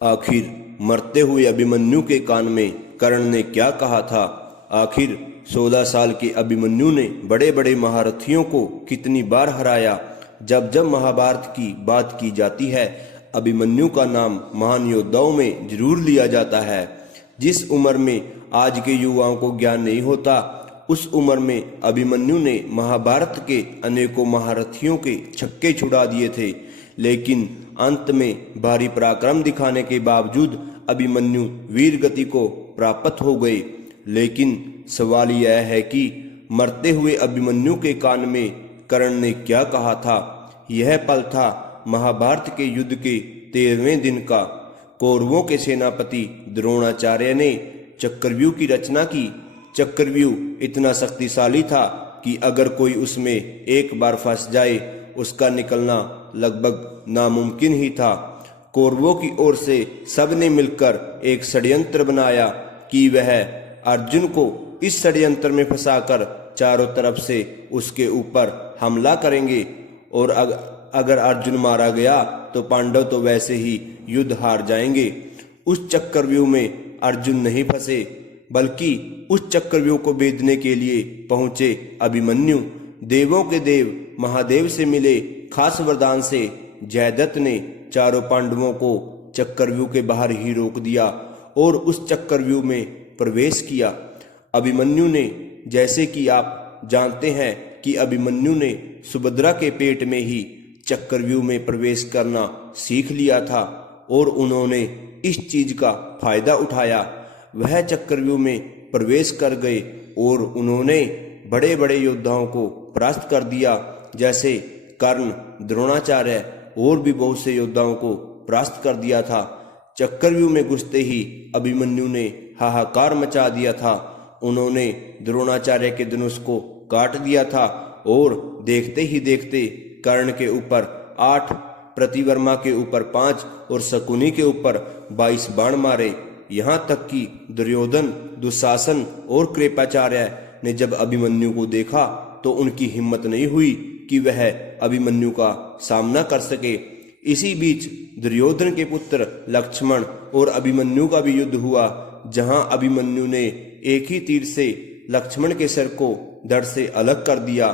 आखिर मरते हुए अभिमन्यु के कान में कर्ण ने क्या कहा था? आखिर 16 साल के अभिमन्यु ने बड़े बड़े महारथियों को कितनी बार हराया? जब जब महाभारत की बात की जाती है, अभिमन्यु का नाम महान योद्धाओं में जरूर लिया जाता है। जिस उम्र में आज के युवाओं को ज्ञान नहीं होता, उस उम्र में अभिमन्यु ने महाभारत के अनेकों महारथियों के छक्के छुड़ा दिए थे। लेकिन अंत में भारी पराक्रम दिखाने के बावजूद अभिमन्यु वीर गति को प्राप्त हो गए। लेकिन सवाल यह है कि मरते हुए अभिमन्यु के कान में कर्ण ने क्या कहा था? यह पल था महाभारत के युद्ध के 13वें दिन का। कौरवों के सेनापति द्रोणाचार्य ने चक्रव्यूह की रचना की। चक्रव्यूह इतना शक्तिशाली था कि अगर कोई उसमें एक बार फंस जाए, उसका निकलना लगभग नामुमकिन ही था। कौरवों की ओर से सबने मिलकर एक षड्यंत्र बनाया कि वह अर्जुन को इस षड्यंत्र में फंसाकर चारों तरफ से उसके ऊपर हमला करेंगे, और अगर अर्जुन मारा गया तो पांडव तो वैसे ही युद्ध हार जाएंगे। उस चक्रव्यूह में अर्जुन नहीं फंसे, बल्कि उस चक्रव्यूह को भेदने के लिए पहुंचे अभिमन्यु। देवों के देव महादेव से मिले खास वरदान से जयद्रथ ने चारों पांडवों को चक्रव्यूह के बाहर ही रोक दिया और उस चक्रव्यूह में प्रवेश किया। अभिमन्यु ने, जैसे कि आप जानते हैं कि अभिमन्यु ने सुभद्रा के पेट में ही चक्रव्यूह में प्रवेश करना सीख लिया था, और उन्होंने इस चीज का फायदा उठाया। वह चक्रव्यूह में प्रवेश कर गए और उन्होंने बड़े बड़े योद्धाओं को परास्त कर दिया, जैसे कर्ण, द्रोणाचार्य और भी बहुत से योद्धाओं को परास्त कर दिया था। चक्रव्यूह में घुसते ही अभिमन्यु ने हाहाकार मचा दिया था। उन्होंने द्रोणाचार्य के धनुष को काट दिया था और देखते ही देखते कर्ण के ऊपर 8, प्रतिवर्मा के ऊपर 5 और शकुनी के ऊपर 22 बाण मारे। यहाँ तक कि दुर्योधन, दुशासन और कृपाचार्य ने जब अभिमन्यु को देखा तो उनकी हिम्मत नहीं हुई कि वह अभिमन्यु का सामना कर सके। इसी बीच दुर्योधन के पुत्र लक्ष्मण और अभिमन्यु का भी युद्ध हुआ, जहां अभिमन्यु ने एक ही तीर से लक्ष्मण के सिर को धड़ से अलग कर दिया।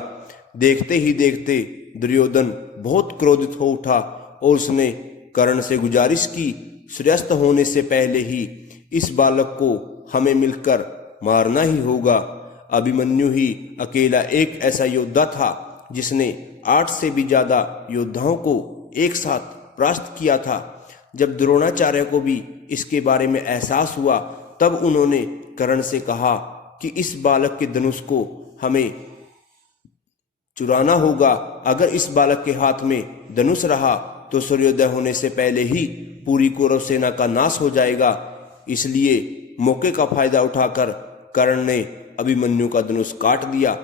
देखते ही देखते दुर्योधन बहुत क्रोधित हो उठा और उसने कर्ण से गुजारिश की, सूर्यास्त होने से पहले ही इस बालक को हमें मिलकर मारना ही होगा। अभिमन्यु ही अकेला एक ऐसा योद्धा था जिसने 8 से भी ज्यादा योद्धाओं को एक साथ परास्त किया था। जब द्रोणाचार्य को भी इसके बारे में एहसास हुआ, तब उन्होंने कर्ण से कहा कि इस बालक के धनुष को हमें चुराना होगा। अगर इस बालक के हाथ में धनुष रहा तो सूर्योदय होने से पहले ही पूरी कौरव सेना का नाश हो जाएगा। इसलिए मौके का फायदा उठाकर कर्ण ने अभिमन्यु का धनुष काट दिया।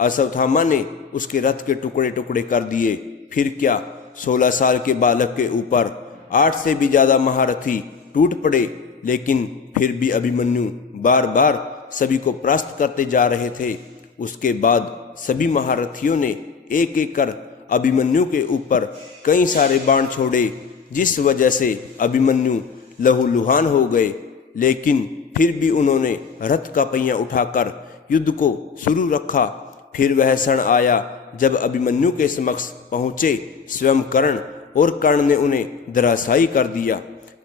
अश्वत्थामा ने उसके रथ के टुकड़े टुकड़े कर दिए। फिर क्या, 16 साल के बालक के ऊपर 8 से भी ज्यादा महारथी टूट पड़े, लेकिन फिर भी अभिमन्यु बार बार सभी को परास्त करते जा रहे थे। उसके बाद सभी महारथियों ने एक एक कर अभिमन्यु के ऊपर कई सारे बाण छोड़े, जिस वजह से अभिमन्यु लहूलुहान हो गए। लेकिन फिर भी उन्होंने रथ का पहिया उठाकर युद्ध को शुरू रखा। फिर वह क्षण आया जब अभिमन्यु के समक्ष पहुंचे स्वयं कर्ण, और कर्ण ने उन्हें धराशायी कर दिया।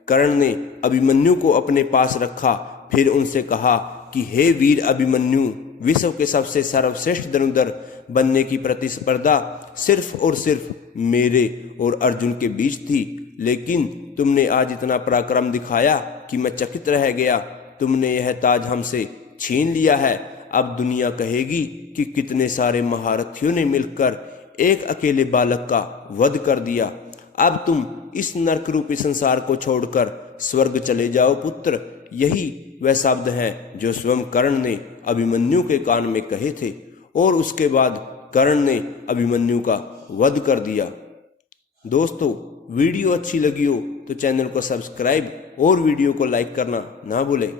कर्ण ने अभिमन्यु को अपने पास रखा, फिर उनसे कहा कि हे वीर अभिमन्यु, विश्व के सबसे सर्वश्रेष्ठ धनुर्धर बनने की प्रतिस्पर्धा सिर्फ और सिर्फ मेरे और अर्जुन के बीच थी, लेकिन तुमने आज इतना पराक्रम दिखाया कि मैं चकित रह गया। तुमने यह ताज हमसे छीन लिया है। अब दुनिया कहेगी कि कितने सारे महारथियों ने मिलकर एक अकेले बालक का वध कर दिया। अब तुम इस नरक रूपी संसार को छोड़कर स्वर्ग चले जाओ पुत्र। यही वह शब्द हैं जो स्वयं कर्ण ने अभिमन्यु के कान में कहे थे, और उसके बाद कर्ण ने अभिमन्यु का वध कर दिया। दोस्तों, वीडियो अच्छी लगी हो तो चैनल को सब्सक्राइब और वीडियो को लाइक करना ना भूलें।